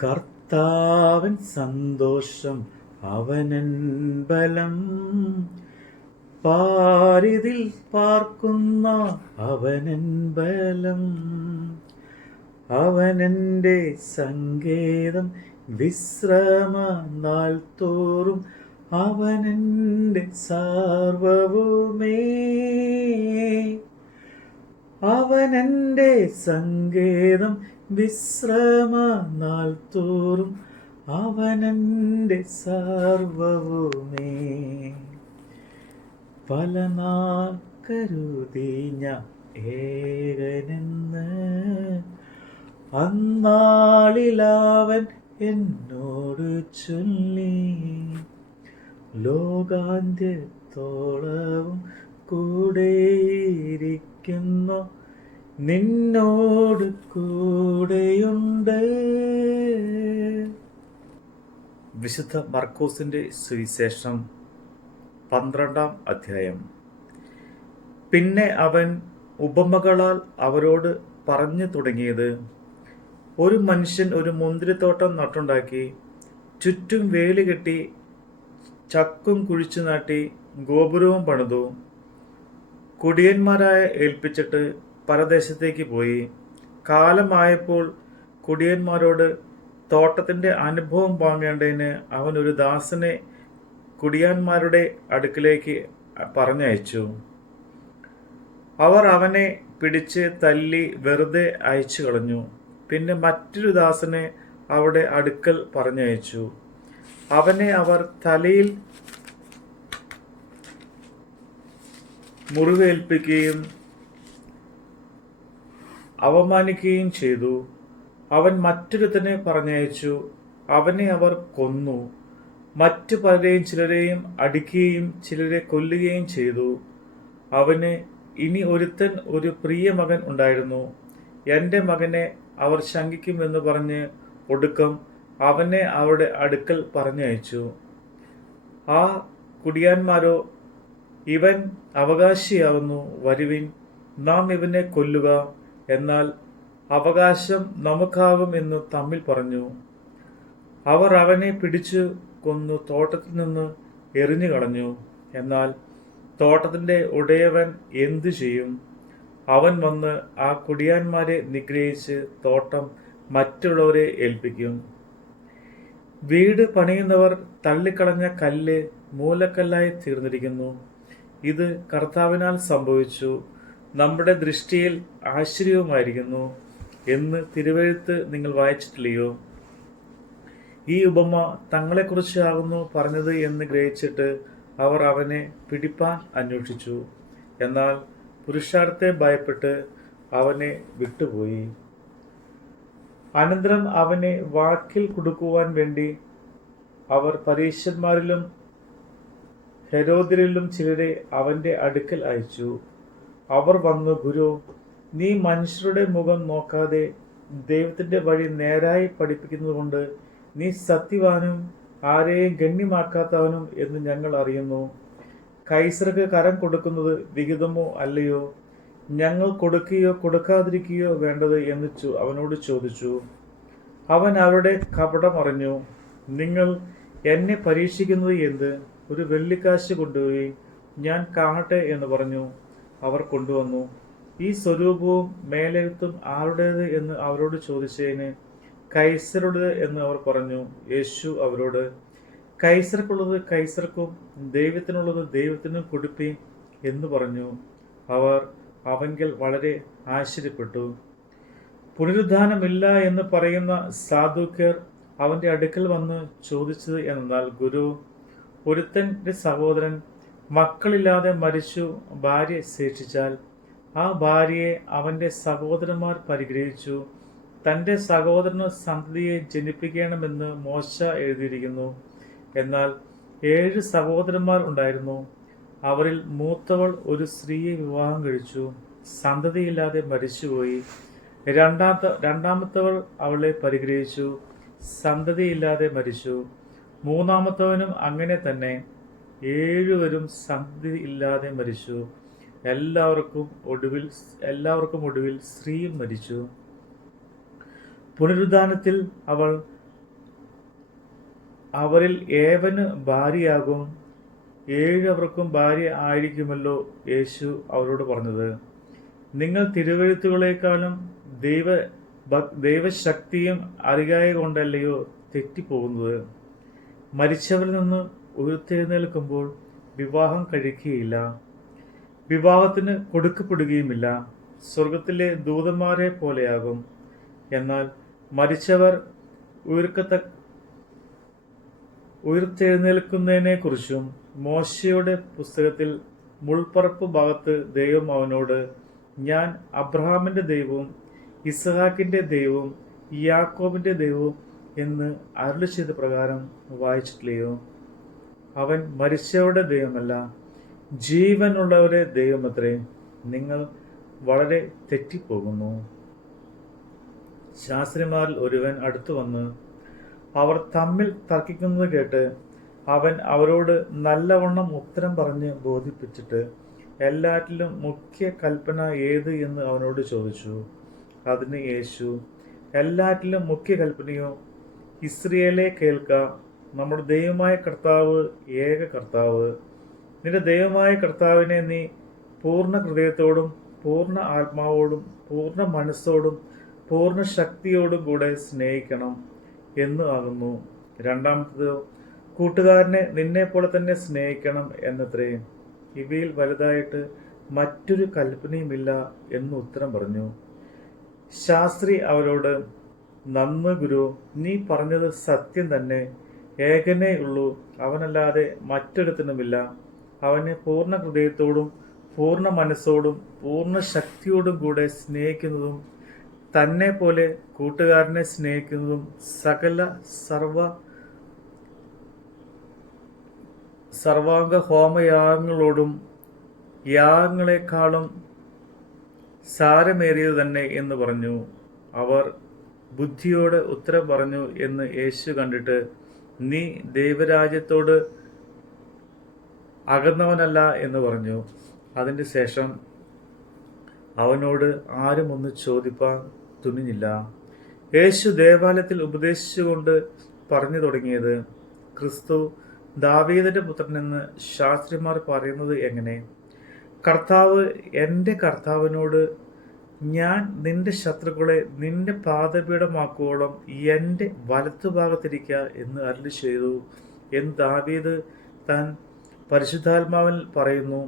കർത്താവൻ സന്തോഷം അവനൻ ബലം, പാരിതിൽ പാർക്കുന്ന അവനൻ ബലം. അവനെൻ്റെ സങ്കേതം, വിശ്രമ നാൾ തോറും അവനെൻ്റെ സർവവുമേ. അവനെൻ്റെ സങ്കേതം, വിശ്രമ നാൾ തോറും അവനെൻ്റെ സർവവുമേ. പല നാൾ കരുതി ഞാൻ ഏകനെന്ന്, അന്നാളിലവൻ എന്നോട് ചൊല്ലി. ലോകാന്ത്യത്തോളവും കൂടെയിരിക്കുന്നു, നിന്നോട് കൂടെയുണ്ട്. വിശുദ്ധ മർക്കോസിന്റെ സുവിശേഷം 12-ാം അധ്യായം. പിന്നെ അവൻ ഉപമകളാൽ അവരോട് പറഞ്ഞു തുടങ്ങിയത്, ഒരു മനുഷ്യൻ ഒരു മുന്തിരിത്തോട്ടം നട്ടുണ്ടാക്കി, ചുറ്റും വേലി കെട്ടി, ചക്കും കുഴിച്ചു നാട്ടി, ഗോപുരവും പണിതു. കുടിയന്മാരായ ഏൽപ്പിച്ചിട്ട് പരദേശത്തേക്ക് പോയി. കാലമായപ്പോൾ കുടിയന്മാരോട് തോട്ടത്തിൻ്റെ അനുഭവം വാങ്ങേണ്ടതിന് അവൻ ഒരു ദാസനെ കുടിയന്മാരുടെ അടുക്കിലേക്ക് പറഞ്ഞയച്ചു. അവർ അവനെ പിടിച്ച് തല്ലി വെറുതെ അയച്ചു കളഞ്ഞു. പിന്നെ മറ്റൊരു ദാസനെ അവിടെ അടുക്കൽ പറഞ്ഞയച്ചു. അവനെ അവർ തലയിൽ മുറിവേൽപ്പിക്കുകയും അവമാനിക്കുകയും ചെയ്തു. അവൻ മറ്റൊരുത്തനെ പറഞ്ഞയച്ചു. അവനെ അവർ കൊന്നു. മറ്റു പലരെയും ചിലരെയും അടിക്കുകയും ചിലരെ കൊല്ലുകയും ചെയ്തു. അവന് ഇനി ഒരുത്തൻ ഒരു പ്രിയ മകൻ ഉണ്ടായിരുന്നു. എൻ്റെ മകനെ അവർ ശങ്കിക്കുമെന്ന് പറഞ്ഞ് ഒടുക്കം അവനെ അവരുടെ അടുക്കൽ പറഞ്ഞയച്ചു. ആ കുടിയാന്മാരോ, ഇവൻ അവകാശിയാവുന്നു, വരുവിൻ, നാം ഇവനെ കൊല്ലുക, എന്നാൽ അവകാശം നമുക്കാകും എന്ന് തമ്മിൽ പറഞ്ഞു. അവർ അവനെ പിടിച്ചു കൊന്നു തോട്ടത്തിൽ നിന്ന് എറിഞ്ഞു കളഞ്ഞു. എന്നാൽ തോട്ടത്തിൻ്റെ ഉടയവൻ എന്തു ചെയ്യും? അവൻ വന്ന് ആ കുടിയാന്മാരെ നിഗ്രഹിച്ച് തോട്ടം മറ്റുള്ളവരെ ഏൽപ്പിക്കും. വീട് പണിയുന്നവർ തള്ളിക്കളഞ്ഞ കല്ല് മൂലക്കല്ലായി തീർന്നിരിക്കുന്നു. ഇത് കർത്താവിനാൽ സംഭവിച്ചു, നമ്മുടെ ദൃഷ്ടിയിൽ ആശ്ചര്യവുമായിരിക്കുന്നു എന്ന് തിരുവെഴുത്ത് നിങ്ങൾ വായിച്ചിട്ടില്ലയോ? ഈ ഉപമ തങ്ങളെക്കുറിച്ച് ആകുന്നു പറഞ്ഞത് എന്ന് ഗ്രഹിച്ചിട്ട് അവർ അവനെ പിടിപ്പാൻ അന്വേഷിച്ചു. എന്നാൽ പുരുഷാരത്തെ ഭയപ്പെട്ട് അവനെ വിട്ടുപോയി. അനന്തരം അവനെ വാക്കിൽ കുടുക്കുവാൻ വേണ്ടി അവർ പരീശന്മാരിലും ഹെരോദ്യരിലും ചിലരെ അവന്റെ അടുക്കൽ അയച്ചു. അവർ വന്നു, ഗുരു, നീ മനുഷ്യരുടെ മുഖം നോക്കാതെ ദൈവത്തിന്റെ വഴി നേരായി പഠിപ്പിക്കുന്നതുകൊണ്ട് നീ സത്യവാനും ആരെയും ഗണ്യമാക്കാത്തവനും എന്ന് ഞങ്ങൾ അറിയുന്നു. കൈസർക്ക് കരം കൊടുക്കുന്നത് വിഹിതമോ അല്ലയോ? ഞങ്ങൾ കൊടുക്കുകയോ കൊടുക്കാതിരിക്കുകയോ വേണ്ടത് എന്ന് അവനോട് ചോദിച്ചു. അവൻ അവരുടെ കപടം അറിഞ്ഞു. നിങ്ങൾ എന്നെ പരീക്ഷിക്കുന്നത് എന്ത്? ഒരു വെള്ളിക്കാശ് കൊണ്ടുപോയി ഞാൻ കാണട്ടെ എന്ന് പറഞ്ഞു. അവർ കൊണ്ടുവന്നു. ഈ സ്വരൂപവും മേലെഴുത്തും ആരുടേത് എന്ന് അവരോട് ചോദിച്ചതിന് കൈസറുടേത് എന്ന് അവർ പറഞ്ഞു. യേശു അവരോട്, കൈസർക്കുള്ളത് കൈസർക്കും ദൈവത്തിനുള്ളത് ദൈവത്തിനും കൊടുപ്പീൻ എന്ന് പറഞ്ഞു. അവർ അവങ്കൽ വളരെ ആശ്ചര്യപ്പെട്ടു. പുനരുദ്ധാനമില്ല എന്ന് പറയുന്ന സാദുക്യർ അവന്റെ അടുക്കൽ വന്ന് ചോദിച്ചത് എന്നാൽ, ഗുരു, ഒരുത്തന്റെ സഹോദരൻ മക്കളില്ലാതെ മരിച്ചു ഭാര്യ ശേഷിച്ചാൽ ആ ഭാര്യയെ അവന്റെ സഹോദരന്മാർ പരിഗ്രഹിച്ചു. തന്റെ സഹോദരന് സന്തതിയെ ജനിപ്പിക്കണമെന്ന് മോശ എഴുതിയിരിക്കുന്നു. എന്നാൽ 7 സഹോദരന്മാർ ഉണ്ടായിരുന്നു. അവരിൽ മൂത്തവൾ ഒരു സ്ത്രീയെ വിവാഹം കഴിച്ചു, സന്തതിയില്ലാതെ മരിച്ചുപോയി. രണ്ടാമത്തവൾ അവളെ പരിഗ്രഹിച്ചു, സന്തതിയില്ലാതെ മരിച്ചു. മൂന്നാമത്തവനും അങ്ങനെ തന്നെ. 7 സന്തതി ഇല്ലാതെ മരിച്ചു. എല്ലാവർക്കും ഒടുവിൽ സ്ത്രീയും മരിച്ചു. പുനരുദ്ധാനത്തിൽ അവൾ അവരിൽ ഏവന് ഭാര്യയാകും, 7 അവർക്കും ഭാര്യ ആയിരിക്കുമല്ലോ. യേശു അവരോട് പറഞ്ഞത്, നിങ്ങൾ തിരുവെഴുത്തുകളെക്കാളും ദൈവശക്തിയും അറിയായകൊണ്ടല്ലയോ തെറ്റിപ്പോകുന്നത്? മരിച്ചവരിൽ നിന്ന് ഉയർത്തെഴുന്നേൽക്കുമ്പോൾ വിവാഹം കഴിക്കുകയില്ല, വിവാഹത്തിന് കൊടുക്കപ്പെടുകയുമില്ല, സ്വർഗത്തിലെ ദൂതന്മാരെ പോലെയാകും. എന്നാൽ മരിച്ചവർ ഉയർത്തെഴുന്നേൽക്കുന്നതിനെക്കുറിച്ചും മോശയുടെ പുസ്തകത്തിൽ മുൾപ്പറപ്പ് ഭാഗത്ത് ദൈവം അവനോട്, ഞാൻ അബ്രഹാമിൻ്റെ ദൈവവും ഇസ്ഹാക്കിൻ്റെ ദൈവവും യാക്കോബിൻ്റെ ദൈവവും എന്ന് അരുളി ചെയ്ത പ്രകാരം വായിച്ചിട്ടില്ലയോ? അവൻ മരിച്ചവരുടെ ദൈവമല്ല, ജീവനുള്ളവരെ ദൈവമത്രേ. നിങ്ങൾ വളരെ തെറ്റിപ്പോകുന്നു. ശാസ്ത്രിമാരിൽ ഒരുവൻ അടുത്തു വന്ന് അവർ തമ്മിൽ തർക്കിക്കുന്നത് കേട്ട് അവൻ അവരോട് നല്ലവണ്ണം ഉത്തരം പറഞ്ഞ് ബോധിപ്പിച്ചിട്ട്, എല്ലാറ്റിലും മുഖ്യ കൽപ്പന ഏത് എന്ന് അവനോട് ചോദിച്ചു. അതിന് യേശു, എല്ലാറ്റിലും മുഖ്യ കൽപ്പനയോ, ഇസ്രായേലേ കേൾക്ക, നമ്മുടെ ദൈവമായ കർത്താവ് ഏക കർത്താവ്. നിന്റെ ദൈവമായ കർത്താവിനെ നീ പൂർണ്ണ ഹൃദയത്തോടും പൂർണ്ണ ആത്മാവോടും പൂർണ്ണ മനസ്സോടും പൂർണ്ണ ശക്തിയോടും കൂടെ സ്നേഹിക്കണം എന്ന് ആകുന്നു. രണ്ടാമത്തേതോ, കൂട്ടുകാരനെ നിന്നെപ്പോലെ തന്നെ സ്നേഹിക്കണം എന്നത്രേ. ഇവയിൽ വലുതായിട്ട് മറ്റൊരു കൽപ്പനയുമില്ല എന്ന് ഉത്തരം പറഞ്ഞു. ശാസ്ത്രി അവരോട്, നന്ന് ഗുരു, നീ പറഞ്ഞത് സത്യം തന്നെ. ഏകനേ ഉള്ളൂ, അവനല്ലാതെ മറ്റൊരുത്തനുമില്ല. അവനെ പൂർണ്ണ ഹൃദയത്തോടും പൂർണ്ണ മനസ്സോടും പൂർണ്ണ ശക്തിയോടും കൂടെ സ്നേഹിക്കുന്നതും തന്നെ പോലെ കൂട്ടുകാരനെ സ്നേഹിക്കുന്നതും സകല സർവാംഗ ഹോമയാഗങ്ങളോടും യാഗങ്ങളെക്കാളും സാരമേറിയത് തന്നെ എന്ന് പറഞ്ഞു. അവർ ബുദ്ധിയോട് ഉത്തരം പറഞ്ഞു എന്ന് യേശു കണ്ടിട്ട്, നീ ദൈവരാജ്യത്തോട് അകന്നവനല്ല എന്ന് പറഞ്ഞു. അതിൻ്റെ ശേഷം അവനോട് ആരും ഒന്ന് ചോദിപ്പാൻ തുനിഞ്ഞില്ല. യേശു ദേവാലയത്തിൽ ഉപദേശിച്ചുകൊണ്ട് പറഞ്ഞു തുടങ്ങിയത്, ക്രിസ്തു ദാവീദിന്റെ പുത്രനെന്ന് ശാസ്ത്രിമാർ പറയുന്നത് എങ്ങനെ? കർത്താവ് എൻ്റെ കർത്താവിനോട്, ഞാൻ നിന്റെ ശത്രുക്കളെ നിന്റെ പാദപീഠമാക്കുവോളം എൻ്റെ വലത്തുഭാഗത്തിരിക്കുക എന്ന് അരുളി ചെയ്തു എന്ന് ദാവീദ് താൻ പരിശുദ്ധാത്മാവിൽ പറയുന്നു.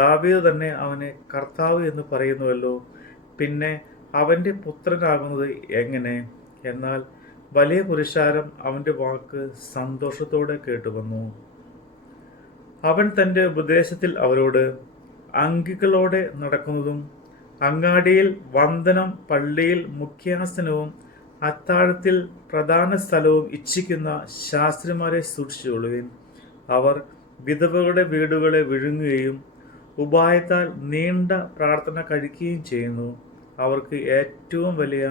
ദാവീദ് തന്നെ അവനെ കർത്താവ് എന്ന് പറയുന്നുവല്ലോ. പിന്നെ അവൻ്റെ പുത്രനാകുന്നത് എങ്ങനെ? എന്നാൽ വലിയ പുരുഷാരം അവൻ്റെ വാക്ക് സന്തോഷത്തോടെ കേട്ടുവന്നു. അവൻ തൻ്റെ ഉപദേശത്തിൽ അവരോട്, അങ്കികളോടെ നടക്കുന്നതും അങ്ങാടിയിൽ വന്ദനം, പള്ളിയിൽ മുഖ്യാസനവും അത്താഴത്തിൽ പ്രധാന സ്ഥലവും ഇച്ഛിക്കുന്ന ശാസ്ത്രിമാരെ സൂക്ഷിച്ചുകൊള്ളുവിൻ. അവർ വിധവകളുടെ വീടുകളെ വിഴുങ്ങുകയും ഉപായത്താൽ നീണ്ട പ്രാർത്ഥന കഴിക്കുകയും ചെയ്യുന്നു. അവർക്ക് ഏറ്റവും വലിയ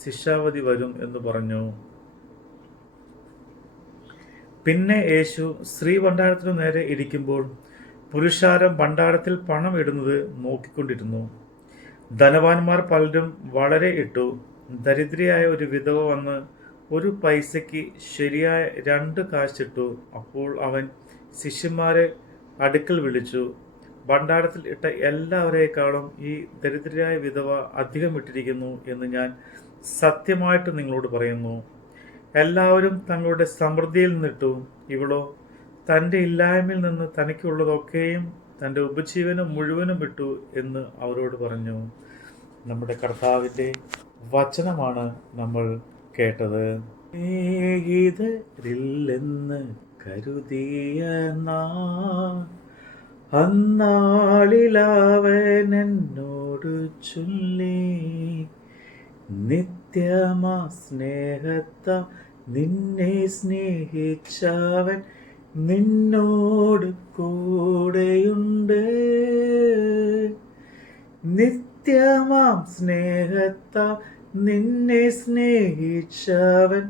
ശിക്ഷാവധി വരും എന്ന് പറഞ്ഞു. പിന്നെ യേശു സ്ത്രീ ഭണ്ഡാരത്തിനു നേരെ ഇരിക്കുമ്പോൾ പുരുഷാരം ഭണ്ഡാരത്തിൽ പണം ഇടുന്നത് നോക്കിക്കൊണ്ടിരുന്നു. ധനവാന്മാർ പലരും വളരെ ഇട്ടു. ദരിദ്രയായ ഒരു വിധവ വന്ന് 1 പൈസയ്ക്ക് ശരിയായ 2 കാശിട്ടു. അപ്പോൾ അവൻ ശിഷ്യന്മാരെ അടുക്കൽ വിളിച്ചു, ഭണ്ഡാരത്തിൽ ഇട്ട എല്ലാവരേക്കാളും ഈ ദരിദ്രയായ വിധവ അധികം ഇട്ടിരിക്കുന്നു എന്ന് ഞാൻ സത്യമായിട്ട് നിങ്ങളോട് പറയുന്നു. എല്ലാവരും തങ്ങളുടെ സമൃദ്ധിയിൽ നിന്നിട്ടു, ഇവളോ തൻ്റെ ഇല്ലായ്മയിൽ നിന്ന് തനിക്കുള്ളതൊക്കെയും തൻ്റെ ഉപജീവനം മുഴുവനും വിട്ടു എന്ന് അവരോട് പറഞ്ഞു. നമ്മുടെ കർത്താവിൻ്റെ വചനമാണ് നമ്മൾ കേട്ടത്. സ്നേഹിതരില്ലെന്ന് കരുതിയ അന്നാളിലവൻ എന്നോട് ചൊല്ലി, നിത്യമാ സ്നേഹത്ത നിന്നെ സ്നേഹിച്ചവൻ നിന്നോട് കൂടെയുണ്ട്. നിത്യമാം സ്നേഹത്ത നിന്നെ സ്നേഹിച്ചവൻ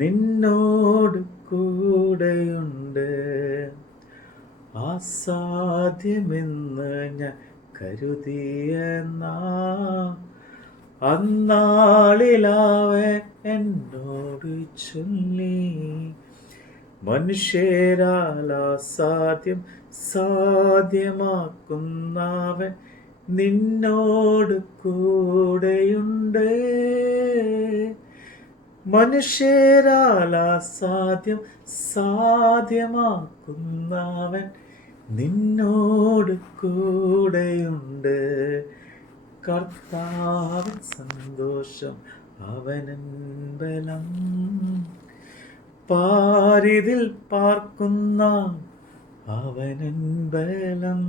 നിന്നോട് കൂടെയുണ്ട്. അസാധ്യമെന്ന് ഞാൻ കരുതിയ അന്നാളിലവൻ എന്നോട് ചൊല്ലി. മനുഷ്യരാൽ അസാധ്യം സാധ്യമാക്കുന്നവൻ നിന്നോട് കൂടെയുണ്ട്. മനുഷ്യരാൽ അസാധ്യം സാധ്യമാക്കുന്നവൻ നിന്നോട് കൂടെയുണ്ട്. കർത്താവൻ സന്തോഷം അവനൻ ബലം. പാരിതിൽ പാർക്കുന്ന അവനൻ ബലം.